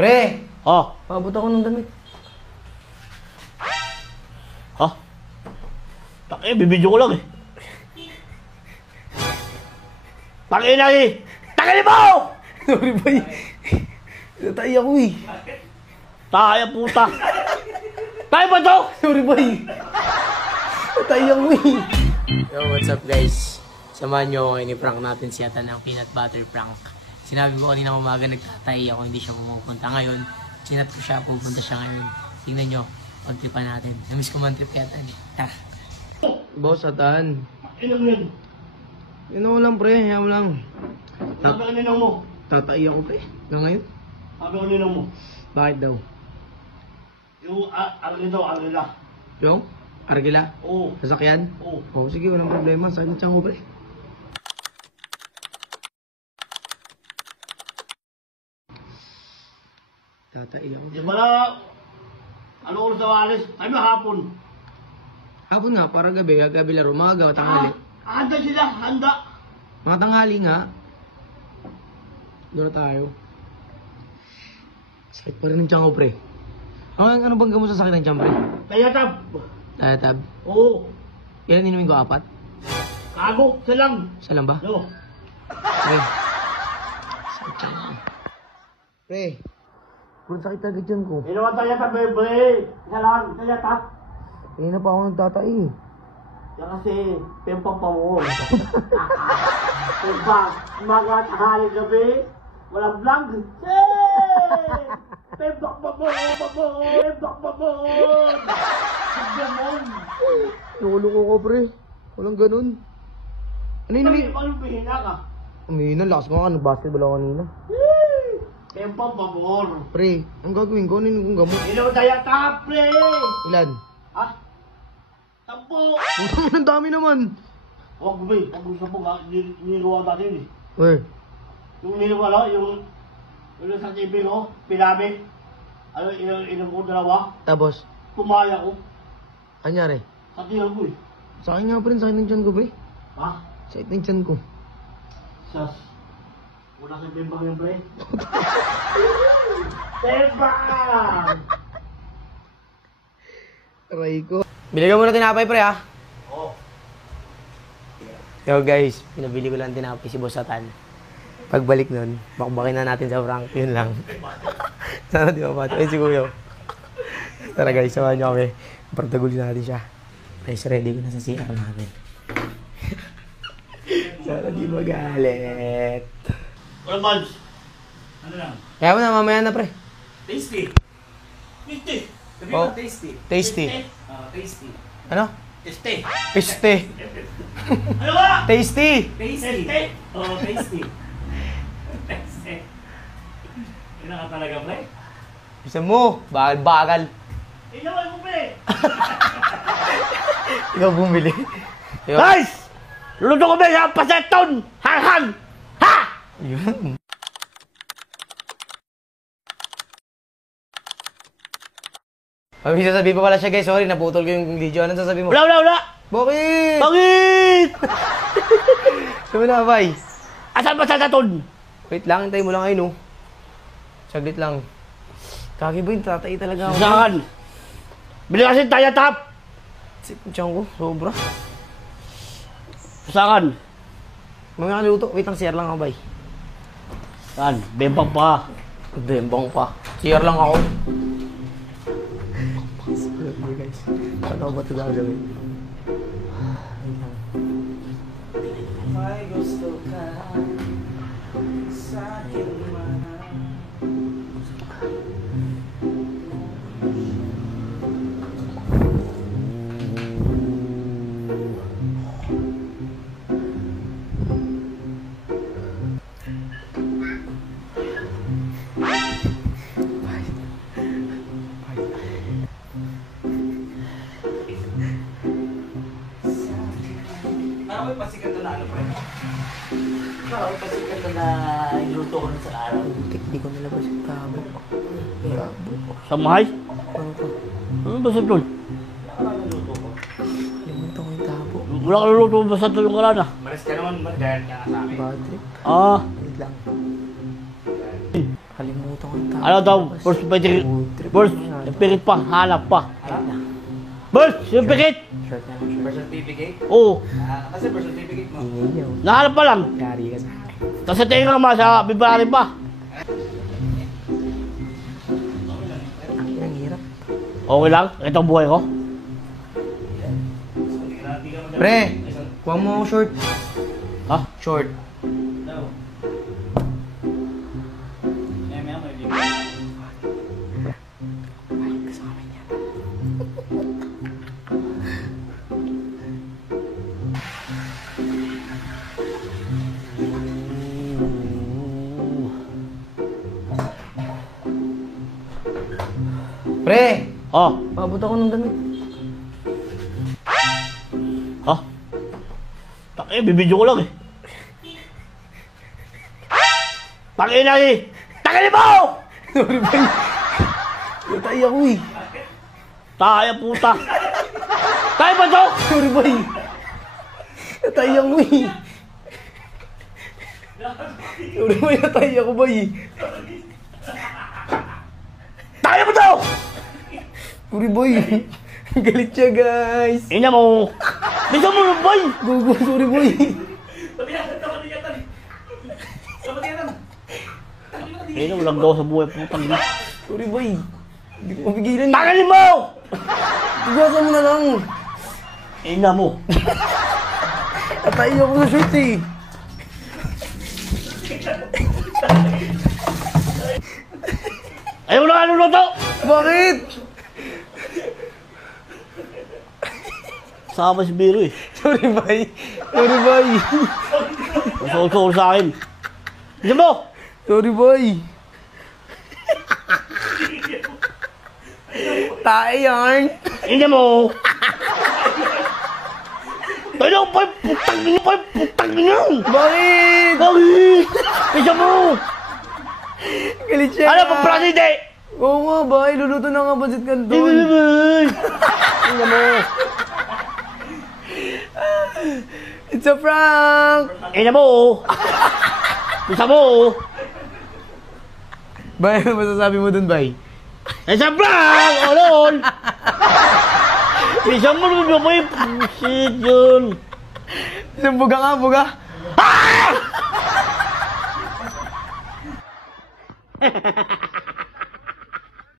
Pre! Oh. Paabot ako ng damit. Ha? Taki, bibidyo ko lang eh. Taki na eh! Taki mo! Sorry, boy. Natay ako eh. Tayo puta. Tayo ba to? Sorry, boy. Natay ako eh. Yo, what's up guys? Samahan nyo ako, ini-prank natin si Atan ng peanut butter prank. Sinabi ko kanina umaga nagtatay ako, hindi siya pumupunta ngayon. Sinat ko siya, pupunta siya ngayon. Tingnan nyo, pagtripan natin. Namiss ko man trip kay Atan. Tara. Boss, Atan. Ilang yun? Yun ako lang, pre. Ayaw lang. Sabi ko ninang mo. Tatay ako, pre. Na ngayon. Sabi ko ninang mo. Bakit daw? Yung Argila. Yung? Argila? Oo. Sasakyan? Oo. Oh, sige, walang problema. Sakit na tiyan ko, pre. Tatay ako. Di ba na, ano oras na walis? Sabi mo hapon. Hapon nga, para gabi. Gabi laro. Mga gawa, tanghali. Handa sila, handa. Mga tanghali nga. Doon na tayo. Sakit pa rin ng tiyan ko, pre. Ano bang gamot sa sakit ng tiyan, pre? Tayatab. Tab. Oo. Ilan inumin ko? 4? Kago, isa lang. Isa lang ba? No. Pre. Sakit tiyan ko. Pre. Puro sakit agad tiyan ko. Hindi naman tayatab, bebe. Isa lang, tayatab. Hindi na pa ako nagtatay eh. Yan kasi, pempang pamor. Pempang, umaga at tanghali gabi, walang vlog. Yay! Pempang pamor, pempang pamor. Pagdamon. Nakuloko ko, pre. Walang ganun. Ano yun? Ano pihina ka? Umihina, lakas ko nga. Nag-basketball ako kanina. Pempang pamor. Pre, ang gagawin ko, ano yung gamot? Ino tayatab, pre. Ilan? Ha? 10. Putang ang dami naman. Huwag ba eh, huwag sa bunga, niluwa natin eh. Where? Yung niluwa, yung sa TV ko, pinabi. Ano, ilang ko dalawa, Tapos, tumaya ko. kanyari? Sa tingin ko eh. Sa akin nga, pre. Sakit ng tiyan ko, pre. Ha? Sakit ng tiyan ko. Sas. Wala kang timbang yung pre. Timbang! Aray ko. Biligan mo na tinapay, pre, ha? Oo. Yo guys, pinabili ko lang tinapay si Boss Atan. Pagbalik nun, bakbakin na natin sa prank. Yun lang. Sana di ba Ay, si Kuya. Tara guys, samahan nyo kami. Partagulin natin siya. Guys, ready ko na sa CR natin. Sana di magalit. Walang buds. Ano lang? Kaya mo na, mamaya na, pre. Tasty. Tasty. Sabi Oh. mo tasty. Tasty. Tasty. Ano? Tasty. Piste. Ano ba? Tasty! Tasty. Oh, tasty. Tasty. Yun na ka talaga, pre. Bisa mo, bagal-bagal. Inawan mo, pre. Ikaw bumili. Guys! Luto ko ba sa paseton? Hang-hang! Ha! Yun. May sasabihin pa pala siya, guys. Sorry, naputol ko yung video. Anong sasabihin mo? Wala! Bakit? Bakit? Sabi na, bay. Asan ba sa taton? Wait lang, hintayin mo lang ayun, oh. Saglit lang. Kagi ba yung tatay talaga ako? Saan? Bili kasi tayo tap. Sip yung tiyan ko, sobra. Saan? Mga luto. Wait lang, CR lang ako, bay. Saan? Bembang pa. Bembang pa. CR lang ako. Guys, ano ba ito gagawin? May gusto ka sa akin man. Parang may pasikat na ano, pre? Parang may pasikat na iluto ko na sa araw. Butik, di ko nalabas yung tabok. Sa mahay? Ano to? Ano ba sa doon? Limutan ko yung tabok. Wala ka luluto ba sa doon ka na? Maras ka naman, dahil ka sa akin. Bad trip. Ah. Wait lang. Kalimutan ko yung tabok. Ano daw? First pirit pa, hanap pa. First, yung pikit! Short na lang. Birth certificate? Oo, Kasi birth certificate mo. nahanap pa lang. Yari ka sa... Tapos sa tingin ka naman sa February pa. Ang hirap. Okay lang? Ito ang buhay ko. Pre, kuha mo ako short. Ha? Short. Pre, Oh, paabot ako ng damit. ha? Bibidyo ko lang eh. Pakina eh! Tagalin mo! Sorry, boy. Natay ako eh. Taya puta. Tayo ba to? Sorry, boy. Natay ako eh. Sorry, boy. Natay ako, boy. Tayo ba to? Sorry, boy. Galit siya, guys. Ina mo. Bisa mo ng boy. Gugu, sorry, boy. Ina mo lang daw sa buhay putang ina. Sorry, boy. Hindi ko mapigilan. Tagalin mo! Tugasan mo na lang. Ina mo. Natay ako sa shirt eh. Ayaw na ano na to? Bakit? Sama si Biro eh. Sorry, boy. Sorry, boy. Masol-sol sa akin. Bisa mo! Sorry, boy. Tae yarn. Ina mo. Tayo pa putang ina pa putang ina. Bakit? Bakit? Bisa mo. Galit siya. Ano pa presidente? Oo nga, boy. Luluto na nga Pansit Canton. Ina mo. It's a prank! Ina mo. Bisa mo. Bay, ano masasabi mo dun, bay? Isa prank! Olol! Bisa mo rin mo yung shit yun. Isang buga nga, buga. Ah!